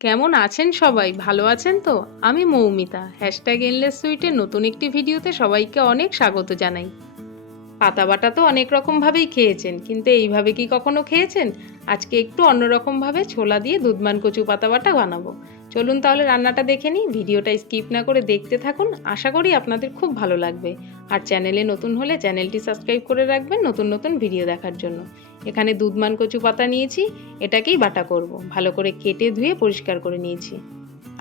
কেমন আছেন সবাই? ভালো আছেন তো? আমি মৌমিতা। #এনলেস সুইটের নতুন একটি ভিডিওতে সবাইকে অনেক স্বাগত জানাই। পাতা বাটা তো অনেক রকমভাবেই খেয়েছেন, কিন্তু এইভাবে কি কখনো খেয়েছেন? আজকে একটু অন্যরকমভাবে ছোলা দিয়ে দুধমান কচু পাতা বাটা বানাবো। চলুন তাহলে রান্নাটা দেখে নিই। ভিডিওটা স্কিপ না করে দেখতে থাকুন। আশা করি আপনাদের খুব ভালো লাগবে। আর চ্যানেলে নতুন হলে চ্যানেলটি সাবস্ক্রাইব করে রাখবেন নতুন নতুন ভিডিও দেখার জন্য। এখানে দুধমান কচু পাতা নিয়েছি, এটাকেই বাটা করব। ভালো করে কেটে ধুয়ে পরিষ্কার করে নিয়েছি।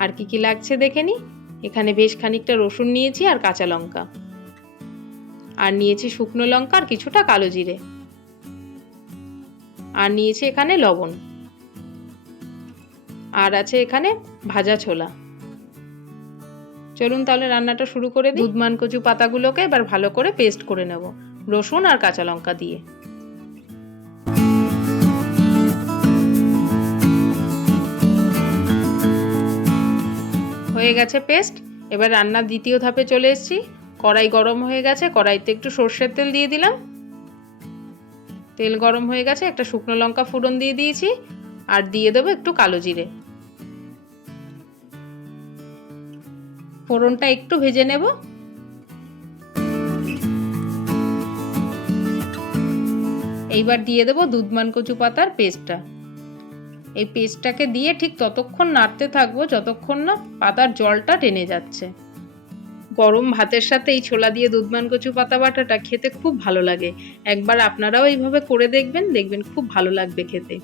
আর কি লাগছে দেখে নিই। এখানে বেশ খানিকটা রসুন নিয়েছি আর কাঁচা লঙ্কা, আর নিয়েছি শুকনো লঙ্কা আর কিছুটা কালো জিরে, আর নিয়েছি এখানে লবণ, আর আছে এখানে ভাজা ছোলা। চলুন তাহলে রান্নাটা শুরু করে দিই। দুধমান কচু পাতাগুলোকে এবার ভালো করে পেস্ট করে নেব রসুন আর কাঁচা লঙ্কা দিয়ে। হয়ে গেছে পেস্ট। এবার রান্নার দ্বিতীয় ধাপে চলে এসেছি। কড়াই গরম হয়ে গেছে, কড়াইতে একটু সর্ষের তেল দিয়ে দিলাম। তেল গরম হয়ে গেছে, একটা শুকনো লঙ্কা ফোড়ন দিয়ে দিয়েছি, আর দিয়ে দেবো একটু কালো জিরে। ফোড়নটা একটু ভেজে নেব। এইবার দিয়ে দেবো দুধমান কচু পাতার পেস্টটা। এই পেস্টটাকে দিয়ে ঠিক ততক্ষণ নাড়তে থাকবো যতক্ষণ না পাতার জলটা টেনে যাচ্ছে। গরম ভাতের সাথে এই ছোলা দিয়ে দুধমান কচু পাতা বাটাটা খেতে খুব ভালো লাগে। একবার আপনারাও এইভাবে করে দেখবেন, দেখবেন খুব ভালো লাগবে খেতে।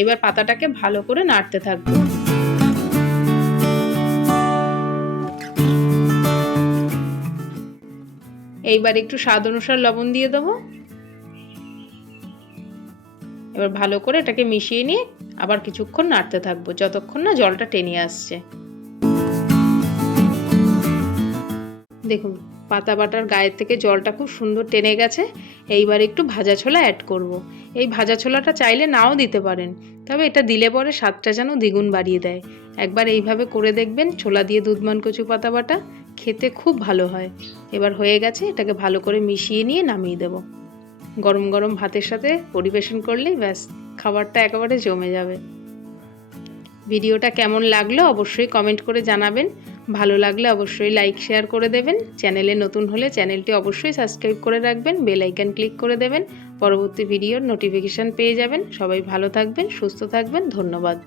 এবার পাতাটাকে ভালো করে নাড়তে থাকবো। এইবার একটু স্বাদ অনুসারে লবণ দিয়ে দেবো। এবার ভালো করে এটাকে মিশিয়ে নিয়ে আবার কিছুক্ষণ নাড়তে থাকবো যতক্ষণ না জলটা টেনে আসছে। দেখুন পাতা বাটার গায়ের থেকে জলটা খুব সুন্দর টেনে গেছে। এইবার একটু ভাজা ছোলা অ্যাড করব। এই ভাজা ছোলাটা চাইলে নাও দিতে পারেন, তবে এটা দিলে পরে স্বাদটা যেন দ্বিগুণ বাড়িয়ে দেয়। একবার এইভাবে করে দেখবেন, ছোলা দিয়ে দুধমান কচু পাতা বাটা খেতে খুব ভালো হয়। এবার হয়ে গেছে, এটাকে ভালো করে মিশিয়ে নিয়ে নামিয়ে দেব। গরম গরম ভাতের সাথে পরিবেশন করলেই ব্যাস, খাবারটা একেবারে জমে যাবে। ভিডিওটা কেমন লাগলো অবশ্যই কমেন্ট করে জানাবেন। ভালো লাগলে অবশ্যই লাইক শেয়ার করে দেবেন। চ্যানেলে নতুন হলে চ্যানেলটি অবশ্যই সাবস্ক্রাইব করে রাখবেন, বেল আইকন ক্লিক করে দেবেন। পরবর্তী ভিডিওর নোটিফিকেশান পেয়ে যাবেন। সবাই ভালো থাকবেন, সুস্থ থাকবেন। ধন্যবাদ।